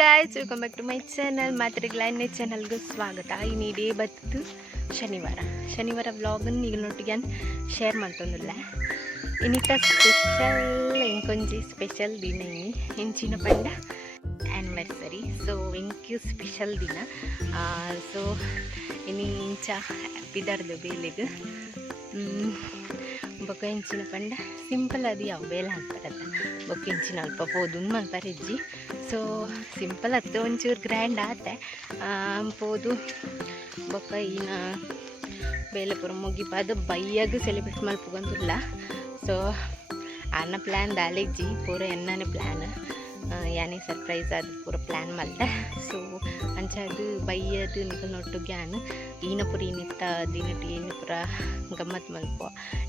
Guys welcome back to my channel ಮಾತ್ರಿಗಳ ಎಣ್ಣೆ ಚಾನಲ್ಗೆ ಸ್ವಾಗತ. ಇನ್ನು ಡೇ ಬತ್ತು ಶನಿವಾರ. ಶನಿವಾರ ವ್ಲಾಗನ್ನು ಈಗಲೊಟ್ಟಿಗೆ ಶೇರ್ ಮಾಡ್ತೊಂದಿಲ್ಲ. ಇನ್ನಿಟ್ಟ ಸ್ಪೆಷಲ್ ಇಂಕೊಂಜಿ ಸ್ಪೆಷಲ್ ದಿನ ಇನಿ ಇಂಚಿನ ಪಂಡ ಆ್ಯನಿವರ್ಸರಿ ಸೊ ಇಂಕ್ಯೂ ಸ್ಪೆಷಲ್ ದಿನ. ಸೊ ಇನಿ ಇಂಚ ಬಿದರ್ದು ಬೇಲೆಗ್ ಬೊಕ್ಕ ಇಂಚಿನ ಪಂಡ ಸಿಂಪಲ್ ಅದು ಯಾವ ಹಾಕ್ತಾರಲ್ಲ ಬೊಕ್ಕ ಇಂಚಿನ ಅಲ್ಪ ಪೋದು ಮಲ್ಪರೆಜ್ಜಿ ಸೊ ಸಿಂಪಲ್ ಹತ್ತು ಒಂಚೂರು ಗ್ರ್ಯಾಂಡ್ ಆತೆ. ಪೋದು ಬೊಕ್ಕ ಈನ ಬೇಲೆ ಪೂರ ಮುಗಿಪಾದ ಬೈಯಾಗ ಸೆಲೆಬ್ರೇಟ್ ಮಲ್ಪುಗಂದಿಲ್ಲ ಸೊ ಅನ್ನ ಪ್ಲ್ಯಾನ್ ದಾಲಿಜ್ಜಿ ಪೂರ ಎನ್ನನೆ ಪ್ಲ್ಯಾನ್ ಯಾನೇ ಸರ್ಪ್ರೈಸ್ ಅದು ಪೂರ ಪ್ಲ್ಯಾನ್ ಮಲ್ತೆ ಸೊ ಅಂಚಾದು ಬೈಯದು ನಿಗಲ್ನೊಟ್ಟು ಗ್ಯಾನ್ ಈನ ಪುರ ಇನ್ನಿತ್ತ ದಿನಟಿ ಏನು ಪುರ ಗಮ್ಮತ್ ಮಲ್ಪ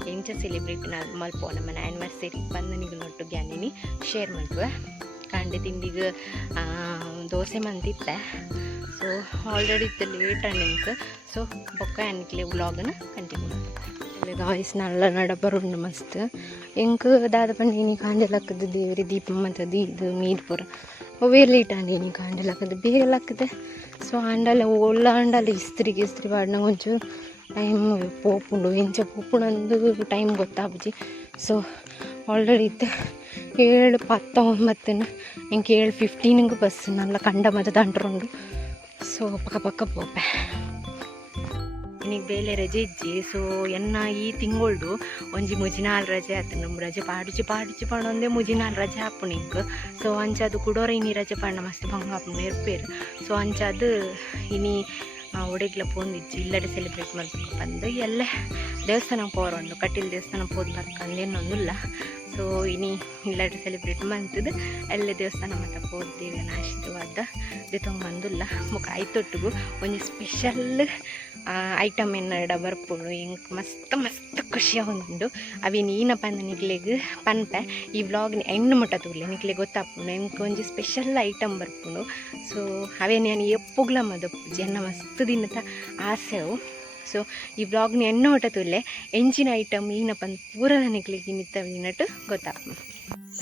ಎಂಚ ಸೆಲೆಬ್ರೇಟ್ ಮಲ್ಪ ನಮ್ಮನೆ ಆ್ಯನಿವರ್ಸರಿ ಬಂದು ನಿಗಲ್ನೊಟ್ಟು ಗ್ಯಾನಿನಿ ಶೇರ್ ಮಲ್ಪುವೆ. ಕಂಡೆ ತಿಂಡಿಗೆ ದೋಸೆ ಮಂತಿತ್ತೆ. ಸೊ ಆಲ್ರೆಡಿ ಇತ್ತು ಲೇಟ್ ಅಣ್ಣಿಂಕ್ ಸೊ ಬೊಕ್ಕ ಎನ್ಕ್ಲೆ ವ್ಲಾಗನ್ನು ಕಂಟಿನ್ಯೂ ಗಾಯ್ಸ್ ನಲ್ಲ ನಡ ಬರುಂಡು ಮಸ್ತ್. ಎಂಕ್ ದಾದ ಪಂಡಿನಿ ಕಾಂಡೆಲಕ್ಕದ ದೇವರಿ ದೀಪ ಮಂತದ ಇದು ಮೀರ್ ಪುರ ಒವೇ ಲೇಟ್ ಆಂಡಿನಿ ಕಾಂಡೆಲಕ್ಕದ ಬೇಗ ಲಕ್ಕದೆ ಸೊ ಆಂಡಲ ಒಳ್ಳ ಇಸ್ತ್ರಿಗೆ ಇಸ್ತ್ರಿ ಗಿಸ್ತ್ರಿ ಪಾಡ್ನ ಒಂಚು ಟೈಮ್ ಪೋಪುಂಡು, ಎಂಚ ಪೋಪುಂಡು ಟೈಮ್ ಗೊತ್ತಾಪುಜಿ ಸೊ ಆಲ್ರೆಡಿ ಇತ್ತು. ಏಳು ಪತ್ತ എനിക്ക് ഏഴ് ಬಸ್ ನಲ್ಲ ಕಂಡ ಮತ ದಂಡ್ರುಂಡು. ಸೊ ಪಕ್ಕ ಪಕ್ಕ ಪೋಪೆ. ನನಗೆ ಬೇಲೆ ರಜೆ ಇಜ್ಜಿ. ಸೊ ಎನ್ನ ಈ ತಿಂಗೊಳ್ದು ಒಂಜಿ ಮುಜಿನಾಲ್ ರಜೆ ಆತು. ನಮ್ಮ ರಜೆ ಪಾಡುಚಿ ಪಾಡುಚಿ ಪಾಡೊಂದೇ ಮುಜಿನಾಲ್ ರಜೆ ಹಾಪುನಿಕ್ ಸೊ ಅಂಚದು ಕುಡೋರ ಇನಿ ರಜೆ ಪಾಡ ಮಸ್ತ್ ಭಂಗ ಹಾಪು ಇರ್ಪೇರು ಸೊ ಅಂಚದು ಇನಿ ಒಡೆಗ್ಲ ಪೋಂದಿಜ್ಜಿ ಇಲ್ಲಡೆ ಸೆಲೆಬ್ರೇಟ್ ಮಾಡ್ಬೇಕು ಬಂದು ಎಲ್ಲ ದೇವಸ್ಥಾನ ಪೋರೊಂದು ಕಟೀಲ್ ದೇವಸ್ಥಾನ ಹೋದ್ ಬರ್ಕಂದು ಏನೊಂದಿಲ್ಲ ಸೊ ಇನಿ ಎಲ್ಲರೂ ಸೆಲೆಬ್ರೇಟ್ ಮಾಡ್ತದೆ ಎಲ್ಲ ದೇವಸ್ಥಾನ ಮತ್ತೆ ಹೋದ್ದೇವೆ ಆಶೀರ್ವಾದ. ಜೊತೆ ಬಂದಿಲ್ಲ. ಮುಖ ಆಯ್ತೊಟ್ಟಿಗೂ. ಒಂದು ಸ್ಪೆಷಲ್ ಐಟಮ್ ಎನ್ನಡ ಬರ್ಪುಡು ಇಂಕ್ ಮಸ್ತ್ ಮಸ್ತ್ ಖುಷಿ ಹೊಂದು ಅವೇನು ಏನಪ್ಪ ಅಂದ ನಿಕ್ಲೆಗ್ ಪನ್ಪೆ. ಈ ವ್ಲಾಗ್ನ ಎಣ್ಣು ಮುಟ್ಟ ತೂರ್ಲೆ. ನಿಕ್ಲೆ ಗೊತ್ತಾಪುಂಡು ಹಿಂಗೆ ಒಂದು ಸ್ಪೆಷಲ್ ಐಟಮ್ ಬರ್ಪುಂಡು ಸೊ ಅವೇನು ನಾನು ಎಪ್ಪುಗ್ಲ ಮದಪ್ಪುಜಿ ಎನ್ನ ಮಸ್ತ್ ದಿನದ ಆಸೆವು ಸೊ ಈ ಬ್ಲಾಗ್ನ ಎಣ್ಣೆ ಹೊಟ್ಟೆ ತುಲ್ಲೆ ಎಂಚಿನ ಐಟಮ್ ಏನಪ್ಪ ಪೂರ ನನಗೆ ನಿಕ್ಲಿಗೆ ನಿತ್ತ ವಿನಟ್ಟು ಗೊತ್ತಾಪ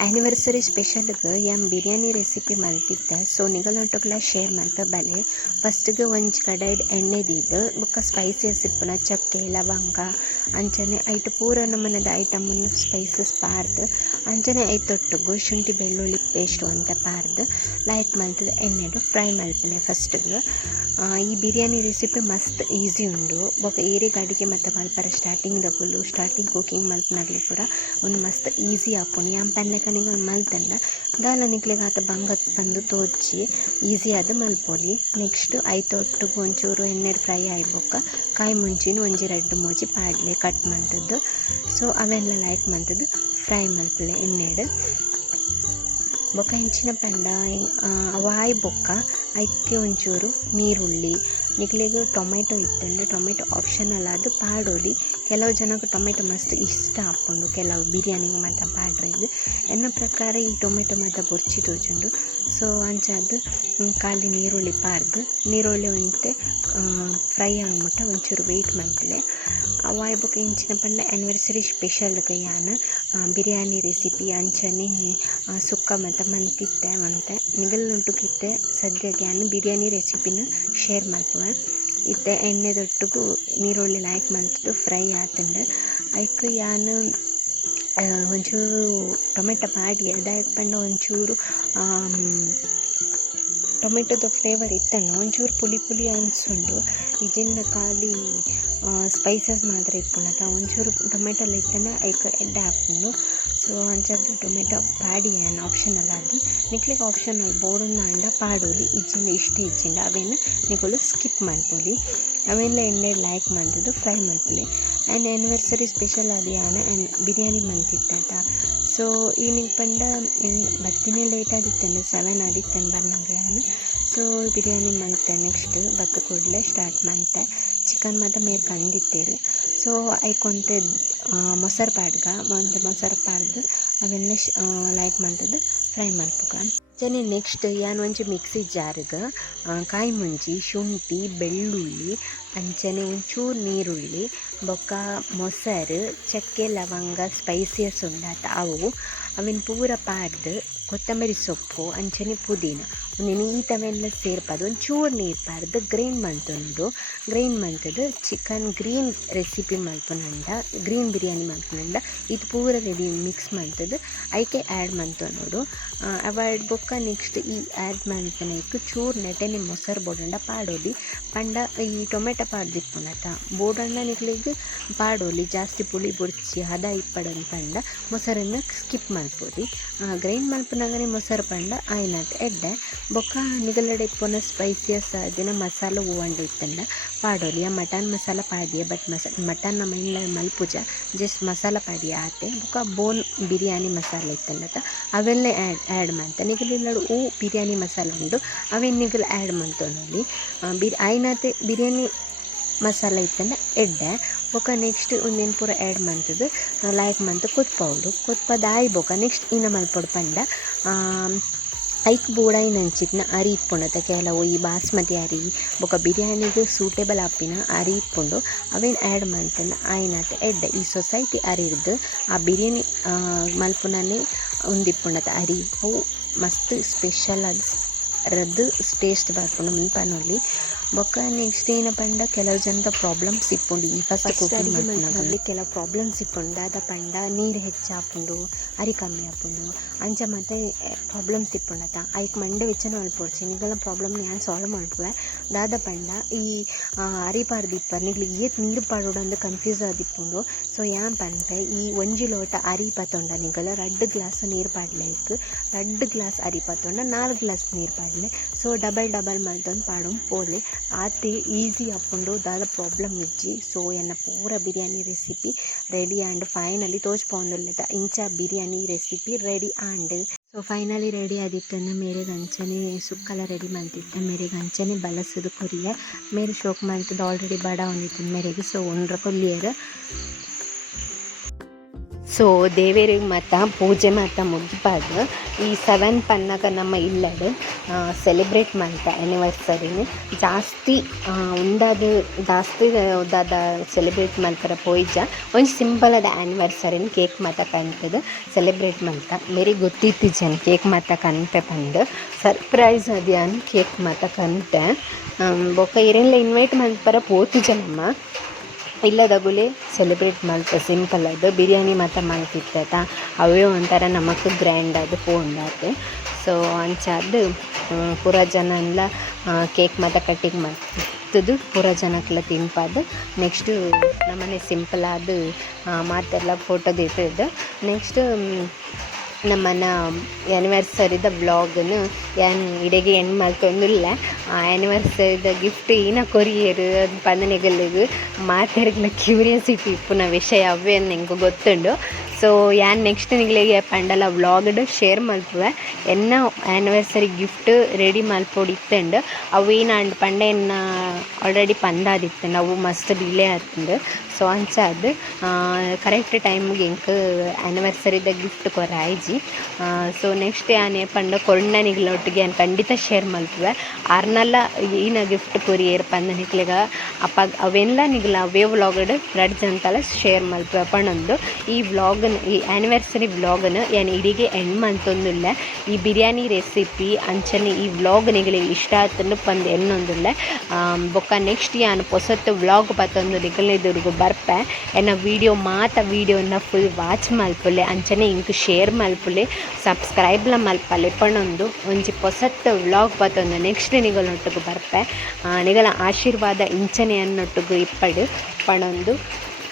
ಆ್ಯನಿವರ್ಸರಿ ಸ್ಪೆಷಲ್ಗೆ ಯಂ ಬಿರಿಯಾನಿ ರೆಸಿಪಿ ಮಲ್ತಿದ್ದೆ ಸೊ ನಿಗಲೊಟ್ಟುಗಳ ಶೇರ್ ಮಾಡ್ತಾ ಬಲೆ ಫಸ್ಟ್ಗೆ ಒಂಜಿ ಕಡೈಡ್ ಎಣ್ಣೆ ದೀದು. ಬೊಕ್ಕ ಸ್ಪೈಸಸ್ ಇಪ್ಪನ ಚಕ್ಕೆ, ಲವಂಗ, ಅಂಚನೆ ಐಟ್ ಪೂರ ನಮ್ಮನದ ಐಟಮನ್ನು ಸ್ಪೈಸಸ್ ಪಾರ್ದು. ಅಂಚನೆ ಐತೊಟ್ಟಿಗೂ ಶುಂಠಿ, ಬೆಳ್ಳುಳ್ಳಿ ಪೇಸ್ಟ್ ಅಂತ ಪಾರ್ದು. ಲೈಟ್ ಮಲ್ತದ ಎಣ್ಣೆಡು ಫ್ರೈ ಮಲ್ಪಲೆ ಫಸ್ಟ್ಗೆ ಈ ಬಿರಿಯಾನಿ ರೆಸಿಪಿ ಮಸ್ತ್ ಈಸಿ ಉಂಡು. ಬೊಕ್ಕ ಏರಿಗೆ ಅಡುಗೆ ಮತ್ತು ಮಲ್ಪರ ಸ್ಟಾರ್ಟಿಂಗ್ ದಗುಲು ಸ್ಟಾರ್ಟಿಂಗ್ ಕುಕಿಂಗ್ ಮಲ್ಪನಾಗ್ಲಿ ಪೂರ ಒಂದು ಮಸ್ತ್ ಈಸಿ ಆಪುಂಡು ಯಾನ್ ಪನ್ನೆಕನಿಗೆ ಮಲ್ತಂಡ ದಾಲ ನಿಕ್ಲೆಗೆ ಆತ ಬಂಗತ್ ಬಂದು ತೋಚಿ ಈಸಿ ಆದ ಮಲ್ಪೊಲಿ. ನೆಕ್ಸ್ಟ್ ಐತೊಟ್ಟಿಗೆ ಒಂಚೂರು ಎಣ್ಣೆ ಫ್ರೈ ಆಯ್ಬೊಕ್ಕ ಕಾಯಿ ಮುಂಚಿನ ಒಂಜಿ ರೆಡ್ ಮೂಜಿ ಪಾಡ್ಲೆ ಕಟ್ ಮಂತದ್ದು. ಸೊ ಅವೆಲ್ಲ ಲೈಕ್ ಮಂತದ್ದು. ಫ್ರೈ ಮಲ್ಪಲೆ ಎಣ್ಣೆಡು. ಬೊಕ್ಕ ಹೆಂಚಿನ ಪಂಡ ಅವಾಯ್ ಬೊಕ್ಕ. ಐಕ್ಕೆ ಒಂಚೂರು ನೀರುಳ್ಳಿ ನಿಕ್ಲೆಗ್ ಟೊಮೆಟೊ ಇತ್ತಂದ್ರೆ ಟೊಮೆಟೊ ಆಪ್ಷನಲ್ ಅದು ಪಾಡೋಲಿ. ಕೆಲವು ಜನಕ್ಕೆ ಟೊಮೆಟೊ ಮಸ್ತ್ ಇಷ್ಟ ಆಪುಂಡು ಕೆಲವು ಬಿರಿಯಾನಿಗೆ ಮಾತ ಇದು. ಎನ್ನ ಪ್ರಕಾರ ಈ ಟೊಮೆಟೊ ಮಾತ್ರ ಬೊರ್ಚಿ ತೋಜುಂಡು ಸೊ ಅಂಚಾದು ಖಾಲಿ ನೀರುಳ್ಳಿ ಪಾರ್ದು. ನೀರುಳ್ಳಿ ಒಂತೆ ಫ್ರೈ ಆಗ್ಮಟ್ಟ ಒಂಚೂರು ವೆಯ್ಟ್ ಮಲ್ಪಲೆ ಅವಾಯ್ ಬೊಕ ಇಂಚಿನ ಪಂಡ ಆ್ಯನಿವರ್ಸರಿ ಸ್ಪೆಷಲ್ಗೆ ಕೈಯಾನ ಬಿರಿಯಾನಿ ರೆಸಿಪಿ ಅಂಚನೆ ಸುಕ್ಕ ಮತ್ತು ಮಂತಿತ್ತೆ ಮಂತೆ ನಿಗಲ್ನುಂಟುಕಿತ್ತೆ ಸದ್ಯಕ್ಕೆ ಯಾನ್ ಬಿರಿಯಾನಿ ರೆಸಿಪಿನ ಶೇರ್ ಮಲ್ಪುವೆ ಇತ್ತೆ ಎಣ್ಣೆದೊಟ್ಟಿಗೂ ನೀರುಳ್ಳಿ ಲೈಕ್ ಮಂತದ್ದು ಫ್ರೈ ಆತಂಡು ಐಕ್ ಯಾನ್ ಒಂಚೂರು ಟೊಮೆಟೊ ಪಾಡಿ ಅದಾಯಕ್ ಪಂಡ ಒಂಚೂರು ಟೊಮೆಟೊದ ಫ್ಲೇವರ್ ಇತ್ತಣ್ಣ ಒಂಚೂರು ಪುಲಿ ಪುಲಿ ಅನ್ಸುಂಡು ಇದನ್ನ ಖಾಲಿ ಸ್ಪೈಸಸ್ ಮಾತ್ರ ಇಪ್ಪುಂಡತ ಒಂಚೂರು ಟೊಮೆಟೊ ಐಕ ಐಕ್ ಎಡ್ಡೆ ಸೊ ಅಂಚದ್ದು ಟೊಮೆಟೊ ಪಾಡಿ ಏನು ಆಪ್ಷನಲ್ ಆದ್ರೆ ನಿಕ್ಲಿಕ್ಕೆ ಆಪ್ಷನಲ್ ಬೋಡುನ್ನ ಅಂಡ ಪಾಡೋಲಿ ಇಜ್ಜಿಂದ ಇಷ್ಟ ಇಜ್ಜಿಂದ ಅವೇನು ನಿಗಳು ಸ್ಕಿಪ್ ಮಾಡ್ಬೋಲಿ ಅವೆಲ್ಲ ಎಣ್ಣೆ ಲೈಕ್ ಮಾಡ್ತಿದ್ದು ಫ್ರೈ ಮಾಡ್ಕೊಳ್ಳಿ ಆ್ಯಂಡ್ ಆ್ಯನಿವರ್ಸರಿ ಸ್ಪೆಷಲ್ ಅದು ಆನ ಆ್ಯಂಡ್ ಬಿರಿಯಾನಿ ಮಂತಿತ್ತಂತ ಸೊ ಈನಿಗೆ ಪಂಡ ಬತ್ತಿನೇ ಲೇಟ್ ಆದಿತ್ತಂಡ ಸೆವೆನ್ ಆದಿತ್ತಂದು ಬರ್ನಂಗೆ ಸೊ ಬಿರಿಯಾನಿ ಮಂತೆ ನೆಕ್ಸ್ಟ್ ಬತ್ತ ಕೂಡಲೇ ಸ್ಟಾರ್ಟ್ ಮಾಡ್ತೆ ಚಿಕನ್ ಮಾತ್ರ ಮೇಲೆ ಕಂದಿತ್ತೇರು ಸೊ ಐಕೊಂತೆ ಮೊಸರು ಪಾಡ್ಗ ಒಂದು ಮೊಸರು ಪಾಡ್ದು, ಅವೆಲ್ಲ ಲೈಕ್ ಮಾಡ್ತದ್ದು ಫ್ರೈ ಮಾಡ್ಬೇಕು. ಜನ ನೆಕ್ಸ್ಟ್ ಏನು ಒಂಜಿ ಮಿಕ್ಸಿ ಜಾರ್ಗೆ ಕಾಯಿ ಮುಂಜಿ ಶುಂಠಿ, ಬೆಳ್ಳುಳ್ಳಿ ಅಂಚನೆ ಒಂಚೂರು ನೀರುಳ್ಳಿ, ಬೊಕ್ಕ, ಮೊಸರು, ಚಕ್ಕೆ, ಲವಂಗ, ಸ್ಪೈಸಿಯಸ್ ಉಂಡಾತ ಅವು. ಅವಿನ ಪೂರ ಪಾಡ್ದು ಕೊತ್ತಂಬರಿ ಸೊಪ್ಪು ಅಂಚನೆ ಪುದೀನ. ಒಂದು ನೀತವೆಲ್ಲ ಸೇರ್ಪದು ಒಂಚೂರು ನೀರು ಪಾರ್ದು ಗ್ರೈಂಡ್ ಮಂತುಂಡು ಗ್ರೈನ್ ಮಂತದ ಚಿಕನ್ ಗ್ರೀನ್ ರೆಸಿಪಿ ಮಲ್ಪನಂಡ ಗ್ರೀನ್ ಬಿರಿಯಾನಿ ಮಲ್ಪನಂಡ ಇದು ಪೂರ ರೆಡಿ ಮಿಕ್ಸ್ ಮಂತದ್ದು ಐಕೆ ಆ್ಯಡ್ ಮಂತನೋಡು ಅವಾಯ್ಡ್ ಬೊಕ್ಕ ನೆಕ್ಸ್ಟ್ ಈ ಆ್ಯಡ್ ಮಲ್ಪನೈಕ್ ಚೂರು ನೆಟನೆ ಮೊಸರು ಬೋಡಂಡ ಪಾಡೋದಿ. ಪಂಡ ಈ ಟೊಮೆಟೊ ಪಾಡ್ದಿಪ್ಪುನತ ಬೋಡಣ್ಣ ನಿಕ್ಲಿಗ್ ಪಾಡೋಲಿ ಜಾಸ್ತಿ ಪುಳಿ ಬುರ್ಚಿ, ಹದ ಇಪ್ಪಡನ್ ಪಂಡ ಮೊಸರನ್ನು ಸ್ಕಿಪ್ ಮಲ್ಪೋದಿ ಗ್ರೈಂಡ್ ಮಲ್ಪನಗನೆ ಮೊಸರು ಪಂಡ ಆಯ್ನತ್ ಎಡ್ಡೆ. ಬೊಕ್ಕ ನಿಗಲಡೆ ಇಪ್ಪುನ ಸ್ಪೈಸಿಯಸ್ ದಿನ ಮಸಾಲ ಹೂವಂಡು ಇತ್ತಂಡ ಪಾಡೋಲಿ ಆ ಮಟನ್ ಮಸಾಲ ಪಾಡಿಯ, ಬಟ್ ಮಸ ಮಟನ್ ನಮ್ಮ ಇಲ್ಲ ಮಲ್ಪುಜ ಜಸ್ಟ್ ಮಸಾಲ ಪಾಡಿಯ ಆತೆ. ಬೊಕ್ಕ ಬೋನ್ ಬಿರಿಯಾನಿ ಮಸಾಲ ಇತ್ತಂಡತ ಅವೆಲ್ಲ ಆ್ಯಡ್ ಆ್ಯಡ್ ಮಾಡ್ತ. ನಿಗಲಿಲ್ಲಡು ಹೂ ಬಿರಿಯಾನಿ ಮಸಾಲ ಉಂಡು. ಅವೆನ್ ನಿಗಲ್ ಆ್ಯಡ್ ಮಾಡ್ತೋನಲ್ಲಿ ಬಿರ್ ಆಯ್ನತೆ ಬಿರಿಯಾನಿ ಮಸಾಲ ಇತ್ತಂಡ ಎಡ್ಡೆ. ಬೊಕ ನೆಕ್ಸ್ಟ್ ಒಂದೇನು ಪೂರ ಆ್ಯಡ್ ಮಂತದ್ದು ಲೈಕ್ ಮಂತ್ ಕೊತ್ಪೌಡು ಕೊತ್ಪದ ಆಯ್ ಬೊಕ ನೆಕ್ಸ್ಟ್ ಇನ್ನ ಮಲ್ಪೊಡು ಪಂಡ. ಐಕ್ ಬೋಡಾಯಿ ನಂಚಿತ್ನ ಅರಿ ಇಪ್ಪುಂಡತ ಕೆಲವು ಈ ಬಾಸ್ಮತಿ ಅರಿ, ಬೊಕ ಬಿರಿಯಾನಿಗೆ ಸೂಟೇಬಲ್ ಅಪ್ಪಿನ ಅರಿ ಇಪ್ಪುಂಡು ಅವೇನು ಆ್ಯಡ್ ಮಾಡ್ತಂದ ಆಯ್ನತ್ ಎಡ್ಡೆ. ಈ ಸೊಸೈಟಿ ಅರಿರ್ದು ಆ ಬಿರಿಯಾನಿ ಮಲ್ಪುನನೆ ಉಂದಿಪ್ಪುಂಡತ ಅರಿ. ಅವು ಮಸ್ತ್ ಸ್ಪೆಷಲ್ ಅದು ರದ್ದು ಟೇಸ್ಟ್ ಬರ್ಕೊಂಡು ಮುನ್ಪನೊಲಿ ಬೊಕ್ಕ ನೆಕ್ಸ್ಟ್ ಏನಪ್ಪ ಪಂಡ ಕೆಲವು ಜನದ ಪ್ರಾಬ್ಲಮ್ಸ್ ಇಪ್ಪುಂಡು ಈ ಫಸ್ಟ್ ಕುಕಿಂಗ್ ಕೆಲವು ಪ್ರಾಬ್ಲಮ್ಸ್ ಇಪ್ಪುಂಡು ದಾದ ಪಂಡ ನೀರು ಹೆಚ್ಚಾಪುಂಡು ಅರಿ ಕಮ್ಮಿ ಆಪುಂಡು ಅಂಚ ಮತ್ತೆ ಪ್ರಾಬ್ಲಮ್ಸ್ ಇಪ್ಪುಂಡತ ಐಕ್ ಮಂಡೆ ವೆಚ್ಚನ ಮಲ್ಪೊಡ್ಚಿ ನಿಗಲ ಪ್ರಾಬ್ಲಮ್ ಯಾನ್ ಸಾಲ್ವ್ ಮಾಡ್ಪುವೆ ದಾದ ಪಂಡ ಈ ಅರಿ ಪಾರ್ದಿಪ್ಪ ನಿಗ್ಲಿಗೆ ಏತ್ ನೀರು ಪಾಡೋಡು ಅಂದ್ ಕನ್ಫ್ಯೂಸ್ ಆದಿಪ್ಪುಂಡು ಸೊ ಯಾನ್ ಪನ್ಪೆ ಈ ಒಂಜಿ ಲೋಟ ಅರಿ ಪತ್ತೊಂಡ ನಿಗಲ ರಡ್ಡ್ ಗ್ಲಾಸ್ ನೀರು ಇಕ್ ರಡ್ಡ್ ಗ್ಲಾಸ್ ಅರಿ ಪತ್ತೊಂಡ ನಾಲ್ಕು ಗ್ಲಾಸ್ ನೀರು ಪಾಡ್ಲೆ. ಸೊ ಡಬಲ್ ಡಬಲ್ ಮಲ್ತೊಂದು ಪಾಡು ಪೋಲೆ ಆತಿ ಈಸಿ ಆಪುಂಡು ದಾದ ಪ್ರಾಬ್ಲಮ್ ಇಜ್ಜಿ. ಸೊ ಎನ್ನ ಪೂರ biryani recipe ready and finally ತೋಚ್ಪೊಂದುಲ್ಲೆದ ಇಂಚ biryani recipe ready and so finally ready ಆದಿತ್ತಂದ ಮೇರೆ ಅಂಚನೆ ಸುಕ್ಕಲ ರೆಡಿ ಮಂತಿದ್ದೆ ಮೇರೆ ಅಂಚನೆ ಬಲಸದು ಕೊರಿಯ, ಮೇರೆ ಶೋಕ್ ಮಂತದ ಆಲ್ರೆಡಿ ಬಡ ಒಂದಿತ್ತು ಮೇರೆಗೆ. ಸೊ ಒಂಡ್ರ ಕೊಲ್ಲಿಯರ. ಸೊ ದೇವೇರಿಗೆ ಮಾತ ಪೂಜೆ ಮಾತ ಮುಗಿಪಾದ ಈ ಸೆವೆನ್ ಪನ್ನಗ ನಮ್ಮ ಇಲ್ಲಡು ಸೆಲೆಬ್ರೇಟ್ ಮಾಡ್ತಾ ಆ್ಯನಿವರ್ಸರಿನ ಜಾಸ್ತಿ ಉಂಡಾದ, ಜಾಸ್ತಿ ದಾದ ಸೆಲೆಬ್ರೇಟ್ ಮಾಡ್ತಾರೆ ಪೋಯ್ಜ. ಒಂದು ಸಿಂಪಲ್ ಆದ ಆ್ಯನಿವರ್ಸರಿನ ಕೇಕ್ ಮಾತ ಕಣ್ತದ ಸೆಲೆಬ್ರೇಟ್ ಮಾಡ್ತ. ಮೇರಿ ಗೊತ್ತಿತ್ತು ಜನ ಕೇಕ್ ಮಾತ ಕನ್ಪೆ ಪಂಡು ಸರ್ಪ್ರೈಸ್ ಅದ್ಯಾನ್ ಕೇಕ್ ಮಾತ ಕನ್ಪೆ ಬೊಕ್ಕ ಇರೆಲ್ಲ ಇನ್ವೈಟ್ ಮಾಡ್ಪರ ಪೋತಿ ಜನಮ್ಮ ಇಲ್ಲದಗುಲೆ ಸೆಲೆಬ್ರೇಟ್ ಮಾಡ್ತಾ ಸಿಂಪಲ್ ಅದು. ಬಿರಿಯಾನಿ ಮಾತ ಮಲ್ತಿತ್ತ ಅವೇ ಒಂಥರ ನಮಕ್ ಗ್ರ್ಯಾಂಡ್ ಅದು. ಪೋಂಡಾತ್ ಸೊ ಅಂಚಾದ್ದು ಪೂರ ಜನ ಎಲ್ಲ ಕೇಕ್ ಮಾತ ಕಟ್ಟಿಂಗ್ ಮಾಡ್ತಿದ್ದು. ಪೂರ ಜನಕ್ಕೆಲ್ಲ ತಿಂಪಾದ ನೆಕ್ಸ್ಟ್ ನಮ್ಮನೆ ಸಿಂಪಲ್ ಆದ ಮಾತೆಲ್ಲ ಫೋಟೋ ಇಟ್ಟಿದ್ದು. ನೆಕ್ಸ್ಟ್ ನಮ್ಮನ ಆ್ಯನಿವರ್ಸರಿದ ವ್ಲಾಗನ್ನು ಯಾನ್ ಇಡೆಗೆ ಎಂಡ್ ಮಾಡ್ಕೊಂಡಿಲ್ಲ ಆ ಆ್ಯನಿವರ್ಸರಿದ ಗಿಫ್ಟ್ ಏನ ಕೊರಿಯರ್ ಅದು ಪಂದನೆಗಲ್ಲಿಗ್ ಮಾತೆರ್ಗ್ಲ ಕ್ಯೂರಿಯಾಸಿಟಿ ಇಪ್ಪುನ ವಿಷಯ, ಅವೇ ನಿಂಗೆ ಗೊತ್ತುಂಡು. ಸೊ ಯಾನ್ ನೆಕ್ಸ್ಟ್ ನಿಗಳಿಗೆ ಪಂಡಲ ವ್ಲಾಗ್ಡ್ ಶೇರ್ ಮಲ್ಪುವೆ ಎನ್ನ ಆ್ಯನಿವರ್ಸರಿ ಗಿಫ್ಟ್ ರೆಡಿ ಮಲ್ಪೊಡಿತ್ತಂಡು ಅವು ಅಂಡ್ ಪಂಡ ಎನ್ನ ಆಲ್ರೆಡಿ ಪಂದಾದಿತ್ತು. ನಾವು ಮಸ್ತ್ ಡಿಲೇ ಆತಂಡು ಸೊ ಅಂಚಾದ್ ಕರೆಕ್ಟ್ ಟೈಮ್ಗೆ ಎಂಕ್ ಆ್ಯನಿವರ್ಸರಿದ ಗಿಫ್ಟ್ ಕೊರಾಯ್ಜಿ. ಸೊ ನೆಕ್ಸ್ಟ್ ಯಾನ್ ಪಂಡ ಕೊರ್ಣನಿಗ್ಲೊಟ್ಟಿಗೆ ಯಾನ್ ಖಂಡಿತ ಶೇರ್ ಮಲ್ಪುವೆ ಆರ್ನಲ್ಲ ಏನ ಗಿಫ್ಟ್ ಕೊರಿಯರ್ ಪಂದ ನಿಕ್ಲೆಗ ಅಪ್ಪ ಅವೆಲ್ಲ ನಿಗ್ಲ ಅವೇ ವ್ಲಾಗಡ್ ರಡ್ಜ್ ಅಂತೆಲ್ಲ ಶೇರ್ ಮಲ್ಪುವೆ ಪಂಡೊಂದು. ಈ ವ್ಲಾಗನ್ ಈ ಆ್ಯನಿವರ್ಸರಿ ವ್ಲಾಗನ್ ಏನು ಇಡಿಗೆ ಎಂಡ್ ಮಂತೊಂದುಲ್ಲೆ ಈ ಬಿರಿಯಾನಿ ರೆಸಿಪಿ ಅಂಚನೆ ಈ ವ್ಲಾಗ್ ನಿಗಳಿಗೆ ಇಷ್ಟ ಆತಂದು ಪಂದ್ ಎನ್ನೊಂದುಲ್ಲೆ ಬೊಕ್ಕ ನೆಕ್ಸ್ಟ್ ಯಾನ್ ಹೊಸತ್ತು ವ್ಲಾಗ್ ಬತ್ತೊಂದು ನಿಗಲ್ನೆದುರುಗು ಬರ್ಪೆ ಎನ್ನ ವೀಡಿಯೋ ಮಾತ ವೀಡಿಯೋನ ಫುಲ್ ವಾಚ್ ಮಲ್ಪುಲೆ ಅಂಚನೆ ಇಂಕ್ ಶೇರ್ ಮಲ್ಪುಲೆ ಸಬ್ಸ್ಕ್ರೈಬ್ಲ ಮಲ್ಪಲ್ಲೆ ಪಣೊಂದು ಒಂಜಿ ಹೊಸತ್ತು ವ್ಲಾಗ್ ಬತ್ತೊಂದು ನೆಕ್ಸ್ಟ್ ನಿಗಲೊಟ್ಟಿಗೆ ಬರ್ಪೆ ನಿಗಲ ಆಶೀರ್ವಾದ ಇಂಚನೆ ಅನ್ನೊಟ್ಟಿಗೆ ಇಪ್ಪಡು ಪಣೊಂದು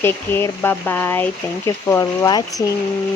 Take care. Bye-bye. Thank you for watching.